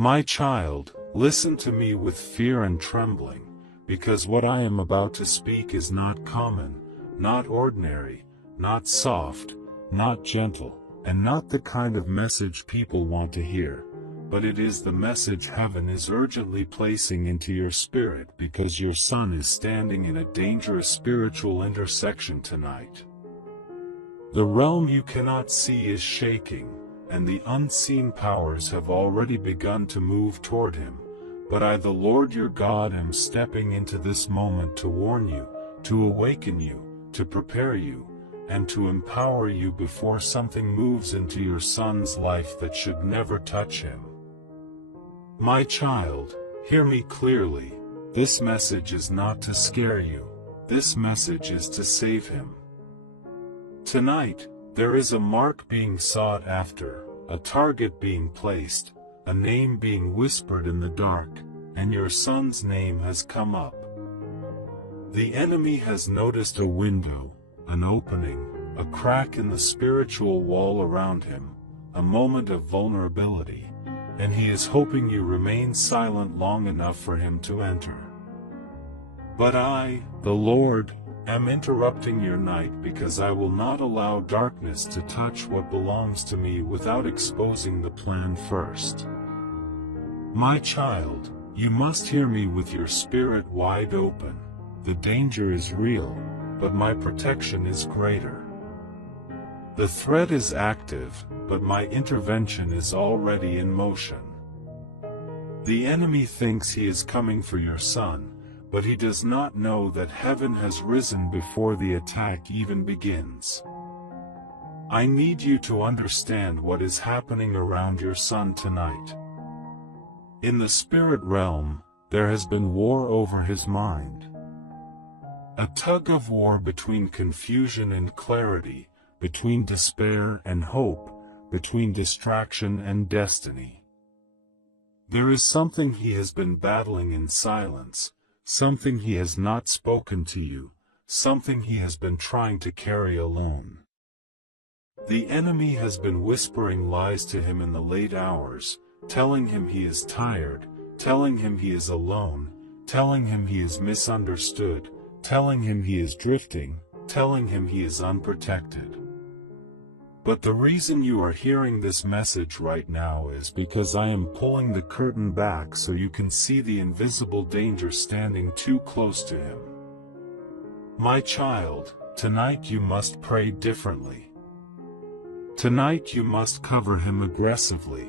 My child, listen to me with fear and trembling, because what I am about to speak is not common, not ordinary, not soft, not gentle, and not the kind of message people want to hear, but it is the message heaven is urgently placing into your spirit because your son is standing in a dangerous spiritual intersection tonight. The realm you cannot see is shaking, and the unseen powers have already begun to move toward him, but I, the Lord your God, am stepping into this moment to warn you, to awaken you, to prepare you, and to empower you before something moves into your son's life that should never touch him. My child, hear me clearly. This message is not to scare you. This message is to save him. Tonight, there is a mark being sought after, a target being placed, a name being whispered in the dark, and your son's name has come up. The enemy has noticed a window, an opening, a crack in the spiritual wall around him, a moment of vulnerability, and he is hoping you remain silent long enough for him to enter. But I, the Lord, am interrupting your night because I will not allow darkness to touch what belongs to me without exposing the plan first. My child, you must hear me with your spirit wide open. The danger is real, but my protection is greater. The threat is active, but my intervention is already in motion. The enemy thinks he is coming for your son, but he does not know that heaven has risen before the attack even begins. I need you to understand what is happening around your son tonight. In the spirit realm, there has been war over his mind. A tug of war between confusion and clarity, between despair and hope, between distraction and destiny. There is something he has been battling in silence, something he has not spoken to you, something he has been trying to carry alone. The enemy has been whispering lies to him in the late hours, telling him he is tired, telling him he is alone, telling him he is misunderstood, telling him he is drifting, telling him he is unprotected. But the reason you are hearing this message right now is because I am pulling the curtain back so you can see the invisible danger standing too close to him. My child, tonight you must pray differently. Tonight you must cover him aggressively.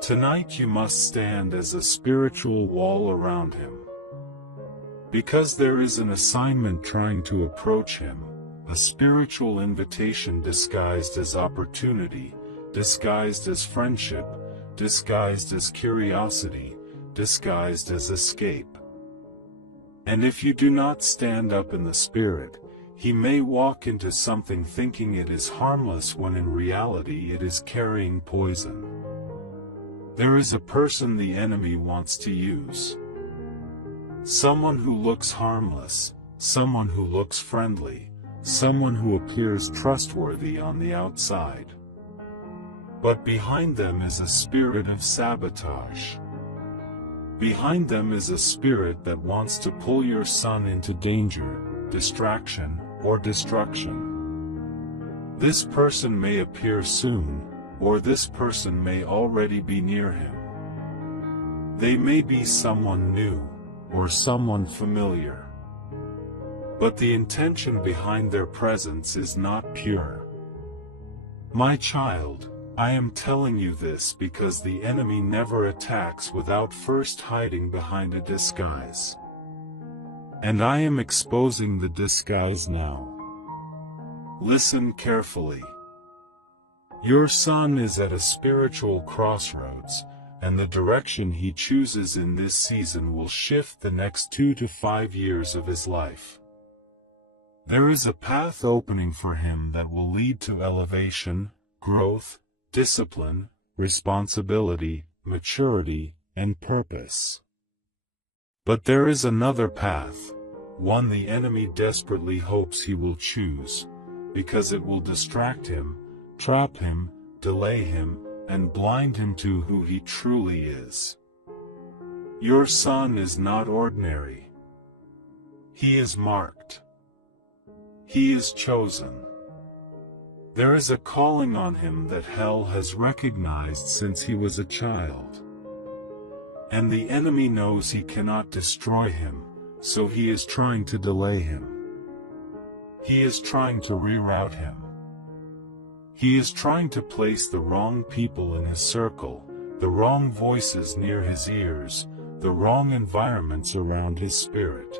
Tonight you must stand as a spiritual wall around him. Because there is an assignment trying to approach him, a spiritual invitation disguised as opportunity, disguised as friendship, disguised as curiosity, disguised as escape. And if you do not stand up in the spirit, he may walk into something thinking it is harmless when in reality it is carrying poison. There is a person the enemy wants to use. Someone who looks harmless, someone who looks friendly, someone who appears trustworthy on the outside. But behind them is a spirit of sabotage. Behind them is a spirit that wants to pull your son into danger, distraction, or destruction. This person may appear soon, or this person may already be near him. They may be someone new, or someone familiar. But the intention behind their presence is not pure. My child, I am telling you this because the enemy never attacks without first hiding behind a disguise. And I am exposing the disguise now. Listen carefully. Your son is at a spiritual crossroads, and the direction he chooses in this season will shift the next 2 to 5 years of his life. There is a path opening for him that will lead to elevation, growth, discipline, responsibility, maturity, and purpose. But there is another path, one the enemy desperately hopes he will choose, because it will distract him, trap him, delay him, and blind him to who he truly is. Your son is not ordinary. He is marked. He is chosen. There is a calling on him that hell has recognized since he was a child. And the enemy knows he cannot destroy him, so he is trying to delay him. He is trying to reroute him. He is trying to place the wrong people in his circle, the wrong voices near his ears, the wrong environments around his spirit.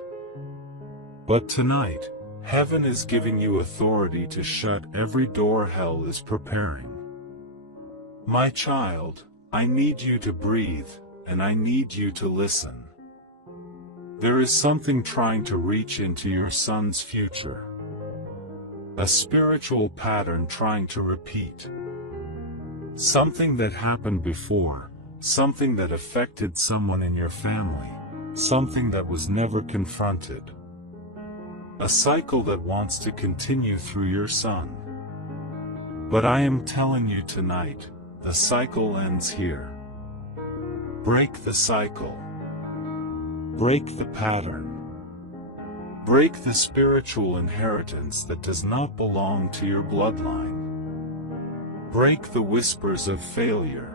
But tonight, heaven is giving you authority to shut every door hell is preparing. My child, I need you to breathe, and I need you to listen. There is something trying to reach into your son's future. A spiritual pattern trying to repeat. Something that happened before, something that affected someone in your family, something that was never confronted. A cycle that wants to continue through your son. But I am telling you tonight, the cycle ends here. Break the cycle. Break the pattern. Break the spiritual inheritance that does not belong to your bloodline. Break the whispers of failure.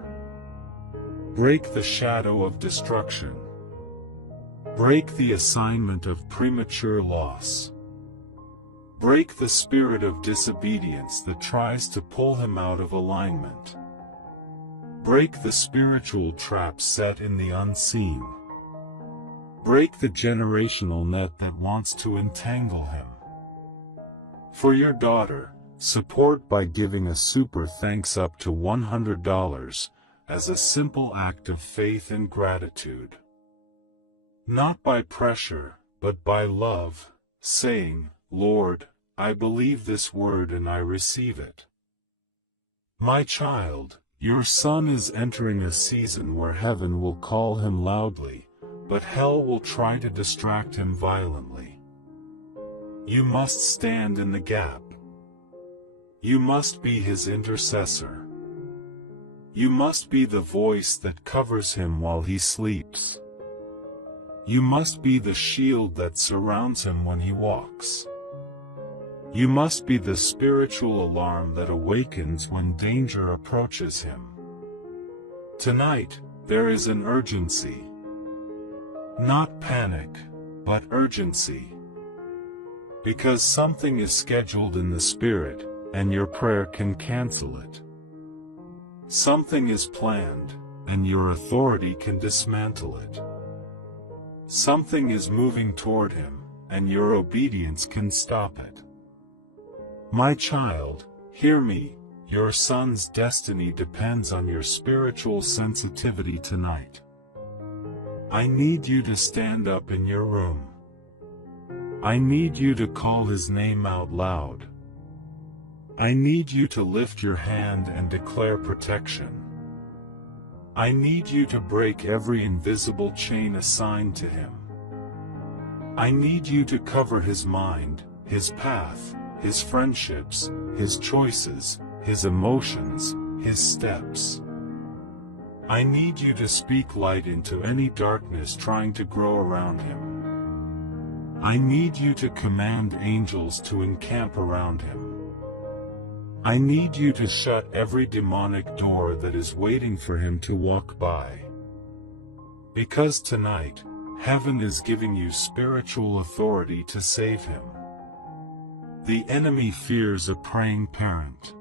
Break the shadow of destruction. Break the assignment of premature loss. Break the spirit of disobedience that tries to pull him out of alignment. Break the spiritual traps set in the unseen. Break the generational net that wants to entangle him. For your daughter, support by giving a super thanks up to $100 as a simple act of faith and gratitude. Not by pressure, but by love, saying, Lord, I believe this word and I receive it. My child, your son is entering a season where heaven will call him loudly, but hell will try to distract him violently. You must stand in the gap. You must be his intercessor. You must be the voice that covers him while he sleeps. You must be the shield that surrounds him when he walks. You must be the spiritual alarm that awakens when danger approaches him. Tonight, there is an urgency. Not panic, but urgency. Because something is scheduled in the spirit, and your prayer can cancel it. Something is planned, and your authority can dismantle it. Something is moving toward him, and your obedience can stop it. My child, hear me, your son's destiny depends on your spiritual sensitivity tonight. I need you to stand up in your room. I need you to call his name out loud. I need you to lift your hand and declare protection. I need you to break every invisible chain assigned to him. I need you to cover his mind, his path, his friendships, his choices, his emotions, his steps. I need you to speak light into any darkness trying to grow around him. I need you to command angels to encamp around him. I need you to shut every demonic door that is waiting for him to walk by. Because tonight, heaven is giving you spiritual authority to save him. The enemy fears a praying parent.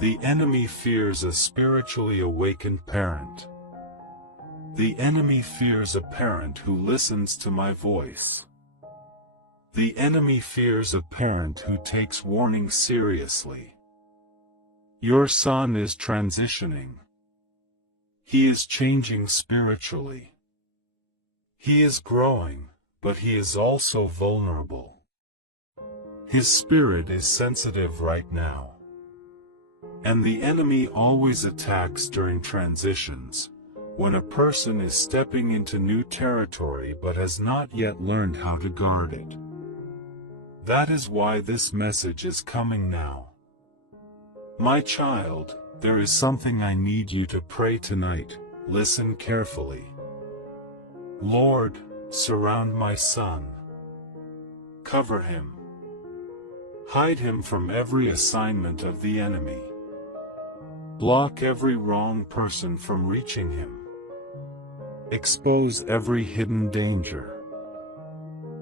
The enemy fears a spiritually awakened parent. The enemy fears a parent who listens to my voice. The enemy fears a parent who takes warning seriously. Your son is transitioning. He is changing spiritually. He is growing, but he is also vulnerable. His spirit is sensitive right now. And the enemy always attacks during transitions, when a person is stepping into new territory but has not yet learned how to guard it. That is why this message is coming now. My child, There is something I need you to pray tonight. Listen carefully. Lord, surround my son. Cover him. Hide him from every assignment of the enemy. Block every wrong person from reaching him. Expose every hidden danger.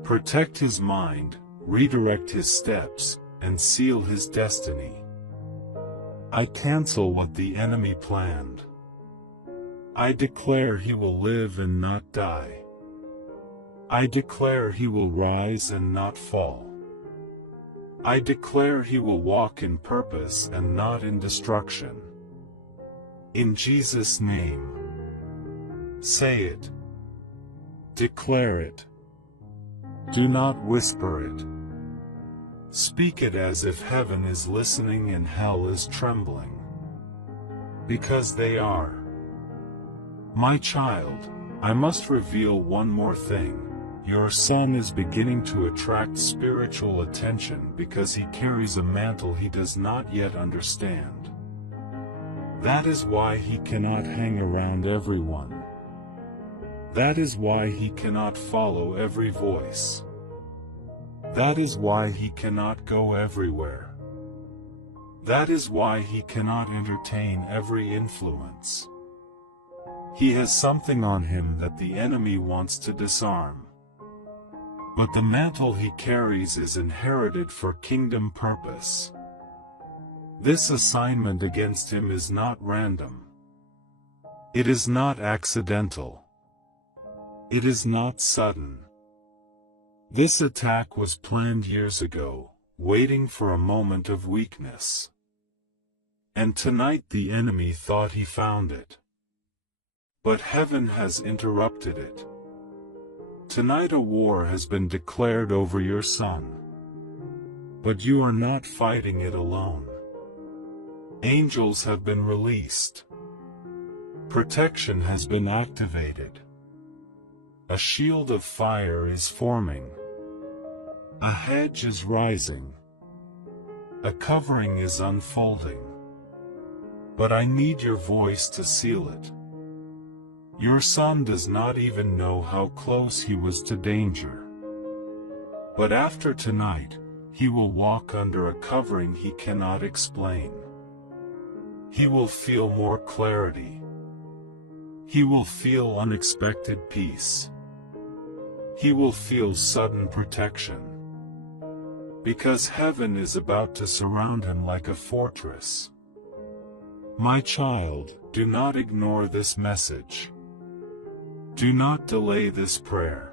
Protect his mind, redirect his steps, and seal his destiny. I cancel what the enemy planned. I declare he will live and not die. I declare he will rise and not fall. I declare he will walk in purpose and not in destruction. In Jesus' name. Say it. Declare it. Do not whisper it. Speak it as if heaven is listening and hell is trembling. Because they are. My child, I must reveal one more thing. Your son is beginning to attract spiritual attention because he carries a mantle he does not yet understand. That is why he cannot hang around everyone. That is why he cannot follow every voice. That is why he cannot go everywhere. That is why he cannot entertain every influence. He has something on him that the enemy wants to disarm. But the mantle he carries is inherited for kingdom purpose. This assignment against him is not random. It is not accidental. It is not sudden. This attack was planned years ago, waiting for a moment of weakness. And tonight the enemy thought he found it. But heaven has interrupted it. Tonight a war has been declared over your son. But you are not fighting it alone. Angels have been released. Protection has been activated. A shield of fire is forming. A hedge is rising. A covering is unfolding. But I need your voice to seal it. Your son does not even know how close he was to danger. But after tonight, he will walk under a covering he cannot explain. He will feel more clarity. He will feel unexpected peace. He will feel sudden protection. Because heaven is about to surround him like a fortress. My child, do not ignore this message. Do not delay this prayer.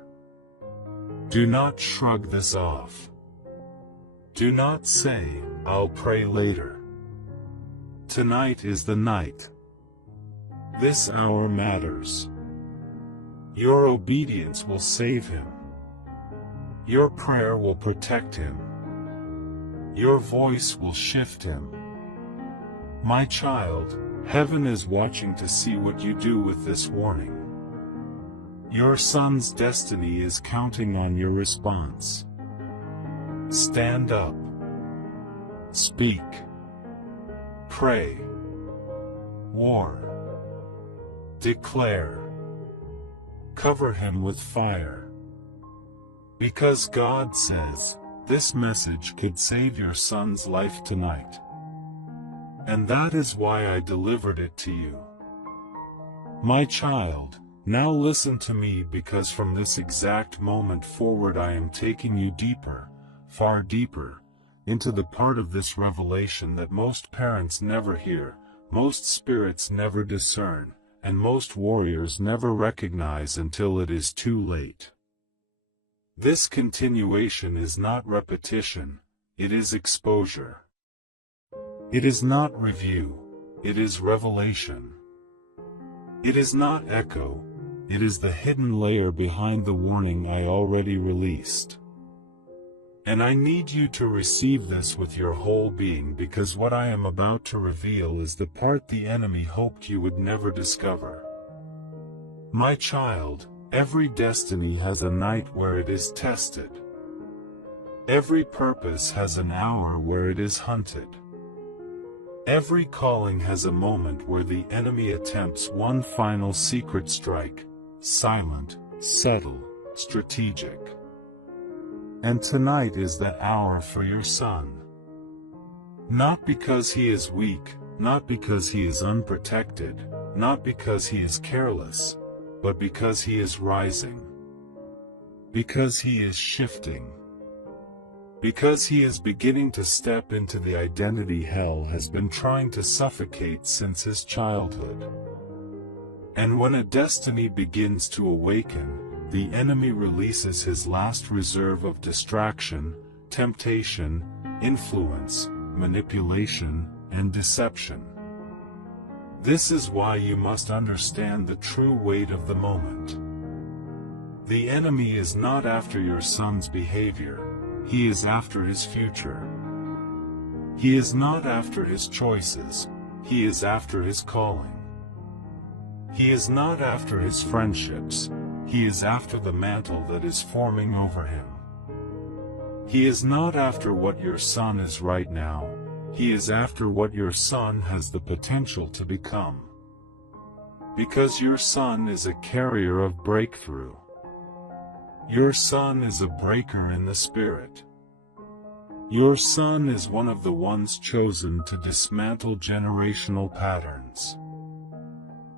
Do not shrug this off. Do not say, "I'll pray later." Tonight is the night. This hour matters. Your obedience will save him. Your prayer will protect him. Your voice will shift him. My child, heaven is watching to see what you do with this warning. Your son's destiny is counting on your response. Stand up. Speak. Pray. War. Declare. Cover him with fire. Because God says, this message could save your son's life tonight. And that is why I delivered it to you. My child, now listen to me, because from this exact moment forward I am taking you deeper, far deeper, into the part of this revelation that most parents never hear, most spirits never discern, and most warriors never recognize until it is too late. This continuation is not repetition, it is exposure. It is not review, it is revelation. It is not echo, it is the hidden layer behind the warning I already released. And I need you to receive this with your whole being, because what I am about to reveal is the part the enemy hoped you would never discover. My child, every destiny has a night where it is tested. Every purpose has an hour where it is hunted. Every calling has a moment where the enemy attempts one final secret strike, silent, subtle, strategic. And tonight is that hour for your son. Not because he is weak, not because he is unprotected, not because he is careless, but because he is rising. Because he is shifting. Because he is beginning to step into the identity hell has been trying to suffocate since his childhood. And when a destiny begins to awaken, the enemy releases his last reserve of distraction, temptation, influence, manipulation, and deception. This is why you must understand the true weight of the moment. The enemy is not after your son's behavior, he is after his future. He is not after his choices, he is after his calling. He is not after his friendships, he is after the mantle that is forming over him. He is not after what your son is right now, he is after what your son has the potential to become. Because your son is a carrier of breakthrough. Your son is a breaker in the spirit. Your son is one of the ones chosen to dismantle generational patterns.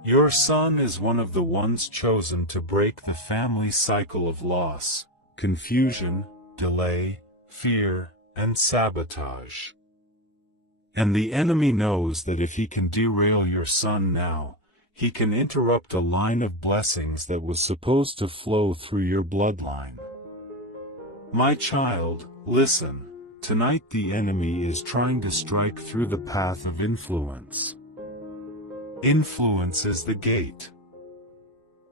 Your son is one of the ones chosen to break the family cycle of loss, confusion, delay, fear, and sabotage. And the enemy knows that if he can derail your son now, he can interrupt a line of blessings that was supposed to flow through your bloodline. My child, listen, tonight the enemy is trying to strike through the path of influence. Influence is the gate.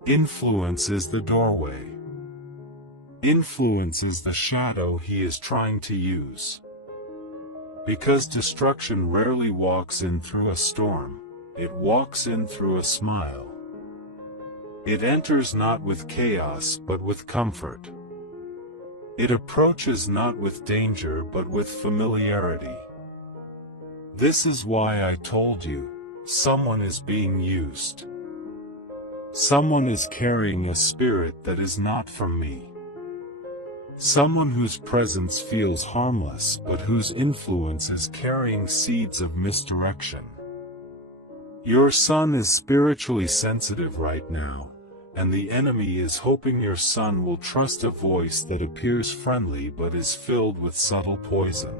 Influence is the doorway. Influence is the shadow he is trying to use. Because destruction rarely walks in through a storm, it walks in through a smile. It enters not with chaos but with comfort. It approaches not with danger but with familiarity. This is why I told you, someone is being used. Someone is carrying a spirit that is not from me. Someone whose presence feels harmless but whose influence is carrying seeds of misdirection. Your son is spiritually sensitive right now, and the enemy is hoping your son will trust a voice that appears friendly but is filled with subtle poison.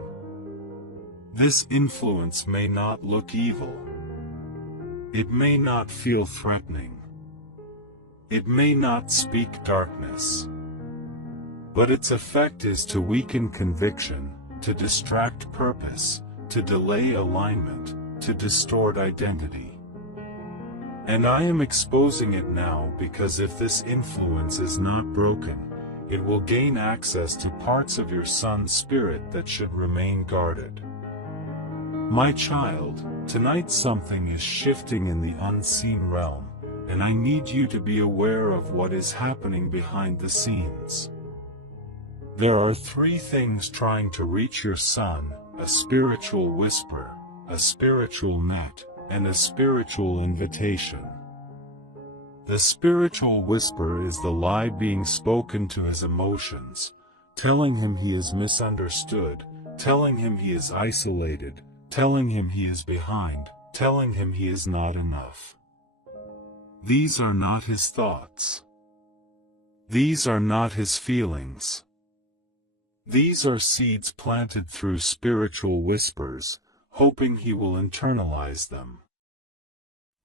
This influence may not look evil. It may not feel threatening. It may not speak darkness. But its effect is to weaken conviction, to distract purpose, to delay alignment, to distort identity. And I am exposing it now because if this influence is not broken, it will gain access to parts of your son's spirit that should remain guarded. My child, tonight something is shifting in the unseen realm, and I need you to be aware of what is happening behind the scenes. There are three things trying to reach your son: a spiritual whisper, a spiritual net, and a spiritual invitation. The spiritual whisper is the lie being spoken to his emotions, telling him he is misunderstood, telling him he is isolated, telling him he is behind, telling him he is not enough. These are not his thoughts. These are not his feelings. These are seeds planted through spiritual whispers, hoping he will internalize them.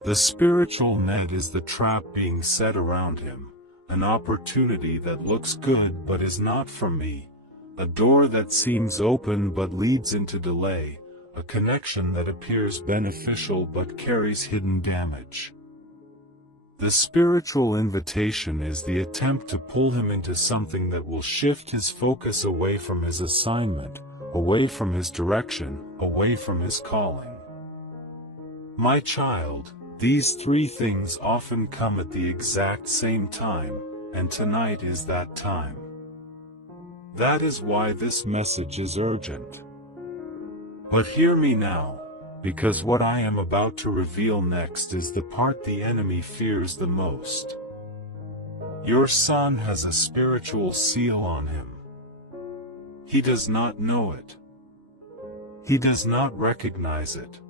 The spiritual net is the trap being set around him, an opportunity that looks good but is not from me, a door that seems open but leads into delay, a connection that appears beneficial but carries hidden damage. The spiritual invitation is the attempt to pull him into something that will shift his focus away from his assignment, away from his direction, away from his calling. My child, these three things often come at the exact same time, and tonight is that time. That is why this message is urgent. But hear me now, because what I am about to reveal next is the part the enemy fears the most. Your son has a spiritual seal on him. He does not know it. He does not recognize it.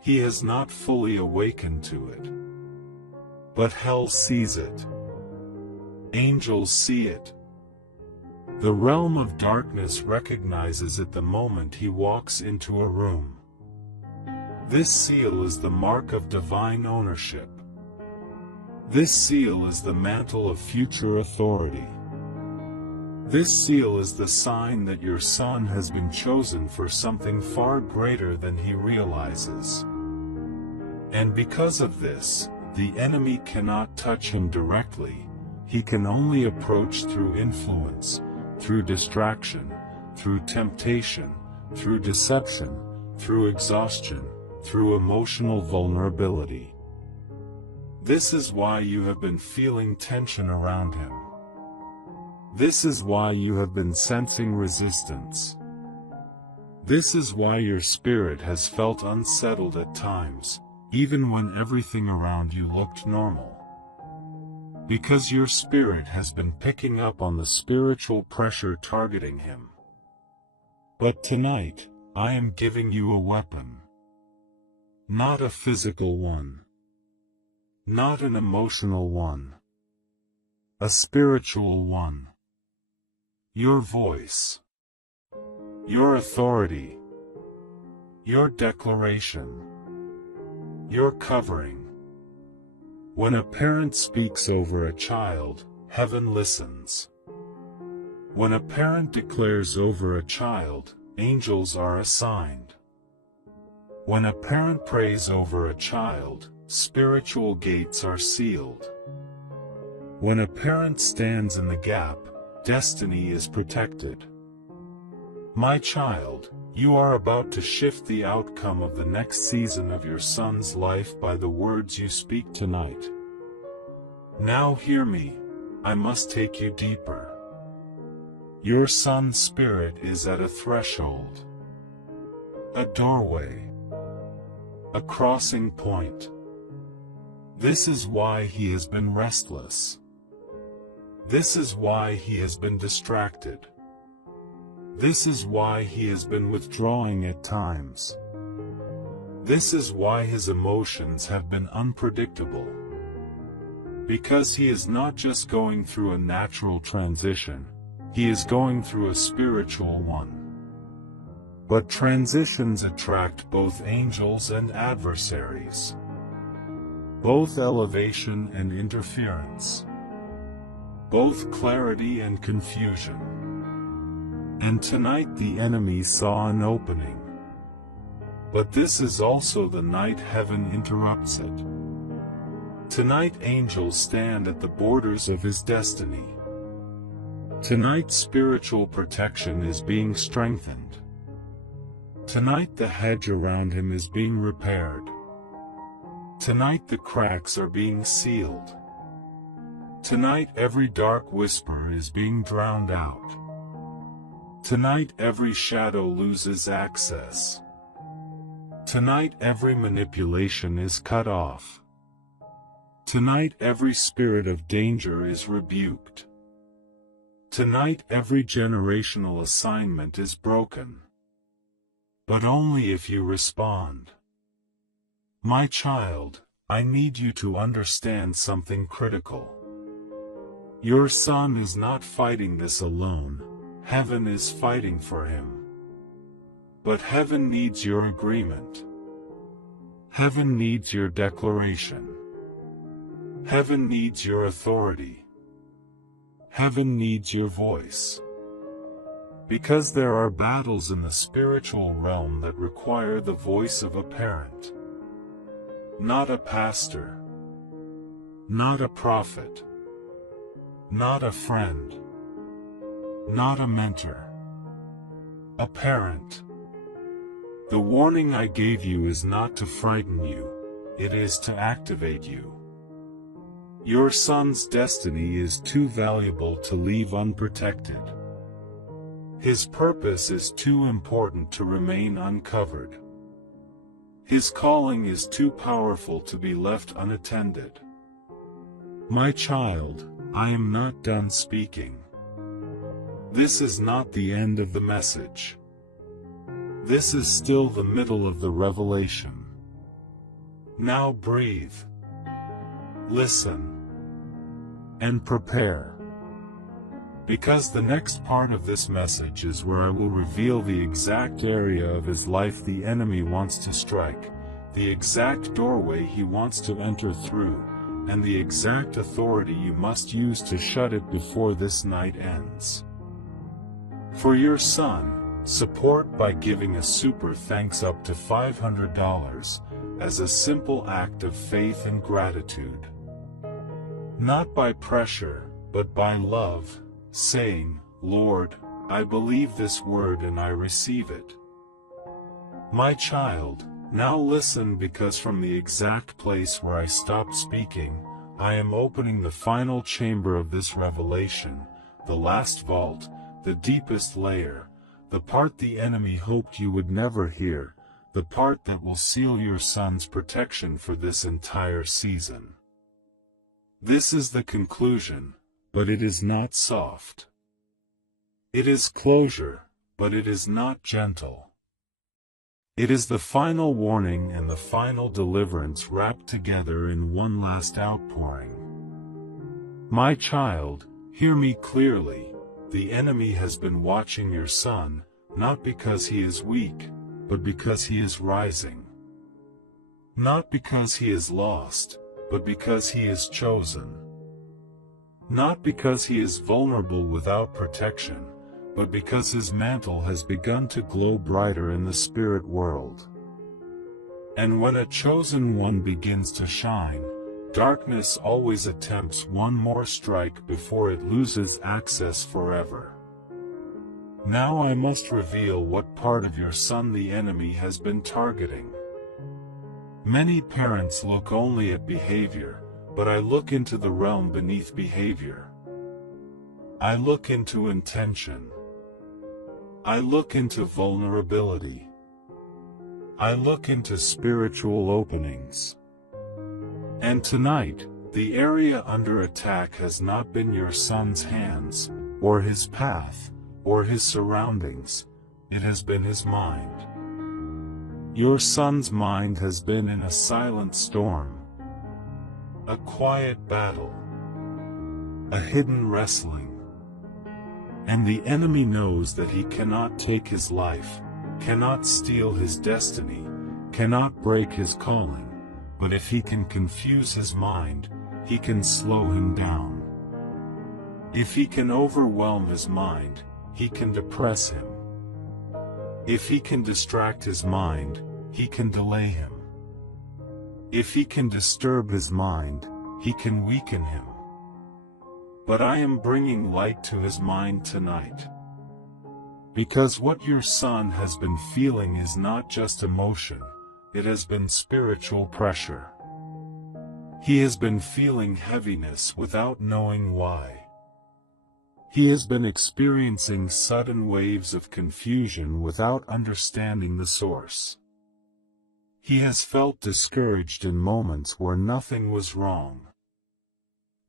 He has not fully awakened to it. But hell sees it. Angels see it. The realm of darkness recognizes it the moment he walks into a room. This seal is the mark of divine ownership. This seal is the mantle of future authority. This seal is the sign that your son has been chosen for something far greater than he realizes. And because of this, the enemy cannot touch him directly. He can only approach through influence, through distraction, through temptation, through deception, through exhaustion, through emotional vulnerability. This is why you have been feeling tension around him. This is why you have been sensing resistance. This is why your spirit has felt unsettled at times, even when everything around you looked normal. Because your spirit has been picking up on the spiritual pressure targeting him. But tonight, I am giving you a weapon. Not a physical one. Not an emotional one. A spiritual one. Your voice. Your authority. Your declaration. Your covering. When a parent speaks over a child, heaven listens. When a parent declares over a child, angels are assigned. When a parent prays over a child, spiritual gates are sealed. When a parent stands in the gap, destiny is protected. My child, you are about to shift the outcome of the next season of your son's life by the words you speak tonight. Now hear me, I must take you deeper. Your son's spirit is at a threshold. A doorway. A crossing point. This is why he has been restless. This is why he has been distracted. This is why he has been withdrawing at times. This is why his emotions have been unpredictable. Because he is not just going through a natural transition, he is going through a spiritual one. But transitions attract both angels and adversaries. Both elevation and interference. Both clarity and confusion. And tonight the enemy saw an opening. But this is also the night heaven interrupts it. Tonight angels stand at the borders of his destiny. Tonight spiritual protection is being strengthened. Tonight the hedge around him is being repaired. Tonight the cracks are being sealed. Tonight every dark whisper is being drowned out. Tonight every shadow loses access. Tonight every manipulation is cut off. Tonight every spirit of danger is rebuked. Tonight every generational assignment is broken. But only if you respond. My child, I need you to understand something critical. Your son is not fighting this alone, heaven is fighting for him. But heaven needs your agreement. Heaven needs your declaration. Heaven needs your authority. Heaven needs your voice. Because there are battles in the spiritual realm that require the voice of a parent. Not a pastor. Not a prophet. Not a friend. Not a mentor. A parent. The warning I gave you is not to frighten you, it is to activate you. Your son's destiny is too valuable to leave unprotected. His purpose is too important to remain uncovered. His calling is too powerful to be left unattended. My child, I am not done speaking. This is not the end of the message. This is still the middle of the revelation. Now breathe. Listen. And prepare. Because the next part of this message is where I will reveal the exact area of his life the enemy wants to strike, the exact doorway he wants to enter through, and the exact authority you must use to shut it before this night ends. For your son, support by giving a super thanks up to $500 as a simple act of faith and gratitude. Not by pressure, but by love, saying, Lord, I believe this word and I receive it. My child, now listen, because from the exact place where I stopped speaking, I am opening the final chamber of this revelation, the last vault, the deepest layer, the part the enemy hoped you would never hear, the part that will seal your son's protection for this entire season. This is the conclusion, but it is not soft. It is closure, but it is not gentle. It is the final warning and the final deliverance wrapped together in one last outpouring. My child, hear me clearly. The enemy has been watching your son, not because he is weak, but because he is rising. Not because he is lost, but because he is chosen. Not because he is vulnerable without protection, but because his mantle has begun to glow brighter in the spirit world. And when a chosen one begins to shine, darkness always attempts one more strike before it loses access forever. Now I must reveal what part of your son the enemy has been targeting. Many parents look only at behavior, but I look into the realm beneath behavior. I look into intention. I look into vulnerability. I look into spiritual openings. And tonight, the area under attack has not been your son's hands, or his path, or his surroundings. It has been his mind. Your son's mind has been in a silent storm. A quiet battle. A hidden wrestling. And the enemy knows that he cannot take his life, cannot steal his destiny, cannot break his calling, but if he can confuse his mind, he can slow him down. If he can overwhelm his mind, he can depress him. If he can distract his mind, he can delay him. If he can disturb his mind, he can weaken him. But I am bringing light to his mind tonight. Because what your son has been feeling is not just emotion, it has been spiritual pressure. He has been feeling heaviness without knowing why. He has been experiencing sudden waves of confusion without understanding the source. He has felt discouraged in moments where nothing was wrong.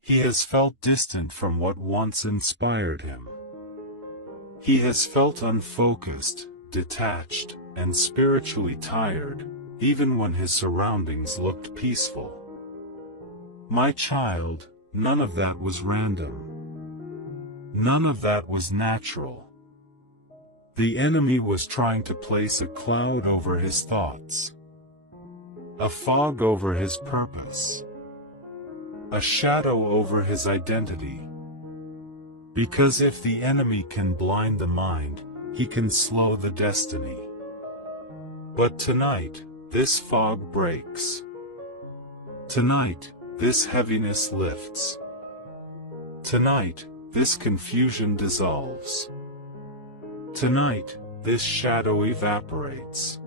He has felt distant from what once inspired him. He has felt unfocused, detached, and spiritually tired, even when his surroundings looked peaceful. My child, none of that was random. None of that was natural. The enemy was trying to place a cloud over his thoughts. A fog over his purpose. A shadow over his identity. Because if the enemy can blind the mind, he can slow the destiny. But tonight, this fog breaks. Tonight, this heaviness lifts. Tonight, this confusion dissolves. Tonight, this shadow evaporates.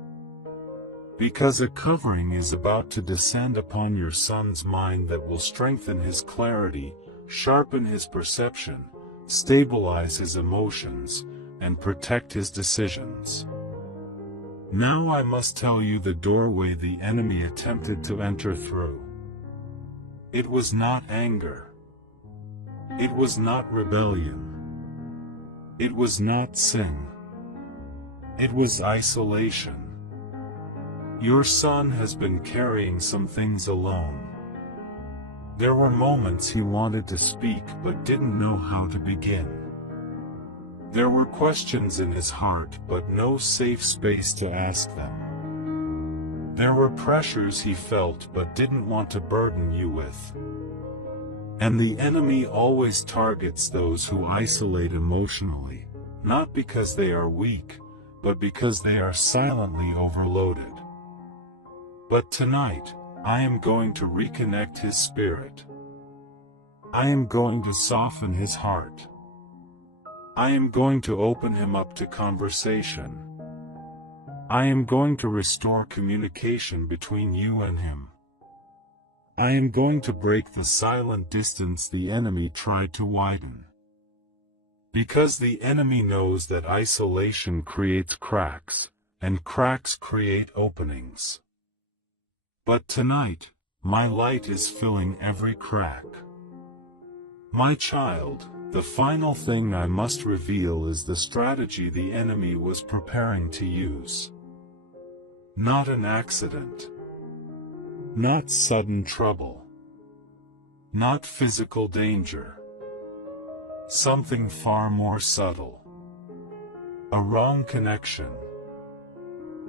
Because a covering is about to descend upon your son's mind that will strengthen his clarity, sharpen his perception, stabilize his emotions, and protect his decisions. Now I must tell you the doorway the enemy attempted to enter through. It was not anger. It was not rebellion. It was not sin. It was isolation. Your son has been carrying some things alone. There were moments he wanted to speak but didn't know how to begin. There were questions in his heart but no safe space to ask them. There were pressures he felt but didn't want to burden you with. And the enemy always targets those who isolate emotionally, not because they are weak, but because they are silently overloaded. But tonight, I am going to reconnect his spirit. I am going to soften his heart. I am going to open him up to conversation. I am going to restore communication between you and him. I am going to break the silent distance the enemy tried to widen. Because the enemy knows that isolation creates cracks, and cracks create openings. But tonight, my light is filling every crack. My child, the final thing I must reveal is the strategy the enemy was preparing to use. Not an accident. Not sudden trouble. Not physical danger. Something far more subtle. A wrong connection.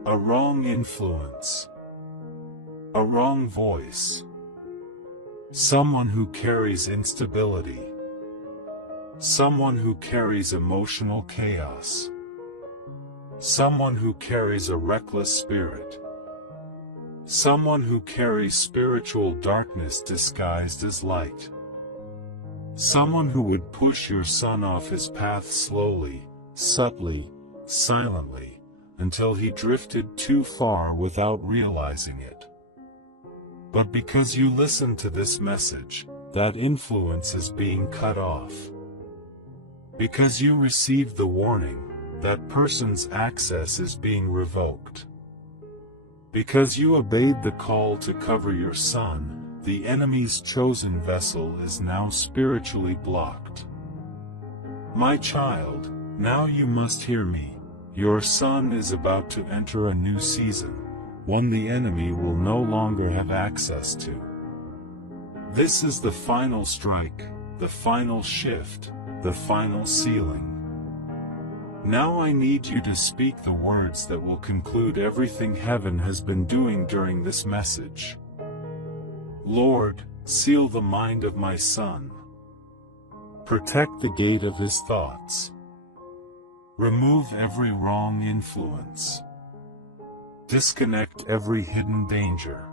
A wrong influence. A wrong voice. Someone who carries instability. Someone who carries emotional chaos. Someone who carries a reckless spirit. Someone who carries spiritual darkness disguised as light. Someone who would push your son off his path slowly, subtly, silently, until he drifted too far without realizing it. But because you listened to this message, that influence is being cut off. Because you received the warning, that person's access is being revoked. Because you obeyed the call to cover your son, the enemy's chosen vessel is now spiritually blocked. My child, now you must hear me. Your son is about to enter a new season, one the enemy will no longer have access to. This is the final strike, the final shift, the final sealing. Now I need you to speak the words that will conclude everything heaven has been doing during this message. Lord, seal the mind of my son. Protect the gate of his thoughts. Remove every wrong influence. Disconnect every hidden danger.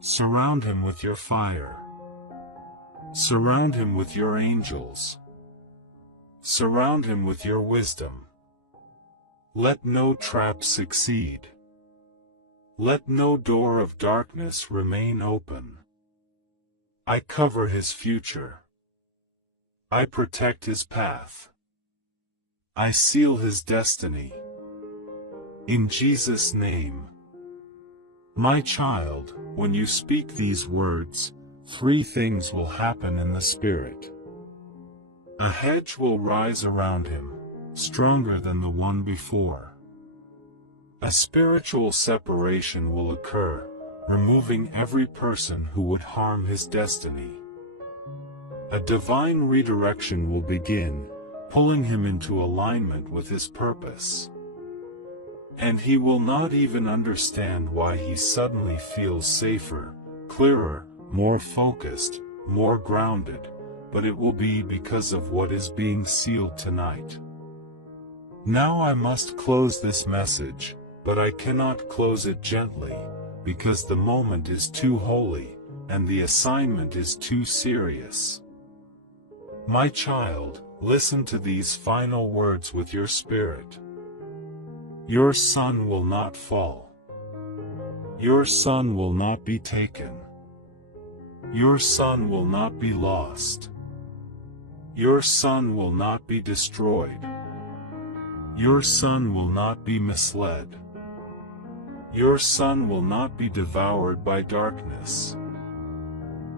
Surround him with your fire. Surround him with your angels. Surround him with your wisdom. Let no trap succeed. Let no door of darkness remain open. I cover his future. I protect his path. I seal his destiny. In Jesus' name. My child, when you speak these words, 3 things will happen in the Spirit. A hedge will rise around him, stronger than the one before. A spiritual separation will occur, removing every person who would harm his destiny. A divine redirection will begin, pulling him into alignment with his purpose. And he will not even understand why he suddenly feels safer, clearer, more focused, more grounded, but it will be because of what is being sealed tonight. Now I must close this message, but I cannot close it gently, because the moment is too holy, and the assignment is too serious. My child, listen to these final words with your spirit. Your son will not fall. Your son will not be taken. Your son will not be lost. Your son will not be destroyed. Your son will not be misled. Your son will not be devoured by darkness.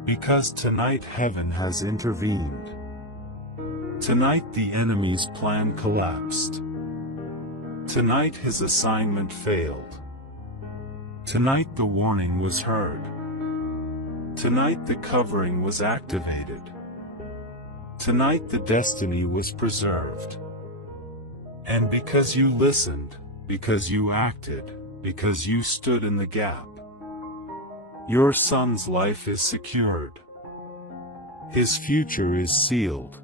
Because tonight heaven has intervened. Tonight the enemy's plan collapsed. Tonight his assignment failed. Tonight the warning was heard. Tonight the covering was activated. Tonight the destiny was preserved. And because you listened, because you acted, because you stood in the gap, your son's life is secured. His future is sealed.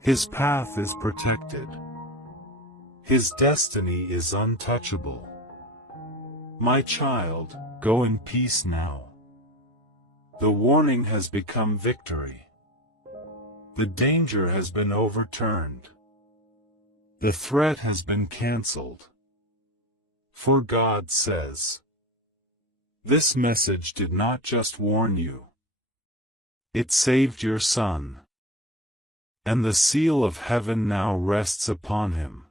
His path is protected. His destiny is untouchable. My child, go in peace now. The warning has become victory. The danger has been overturned. The threat has been cancelled. For God says, this message did not just warn you. It saved your son. And the seal of heaven now rests upon him.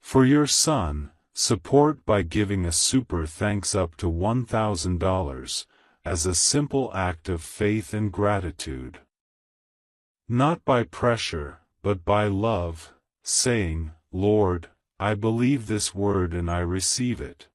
For your son, support by giving a super thanks up to $1,000, as a simple act of faith and gratitude. Not by pressure, but by love, saying, Lord, I believe this word and I receive it.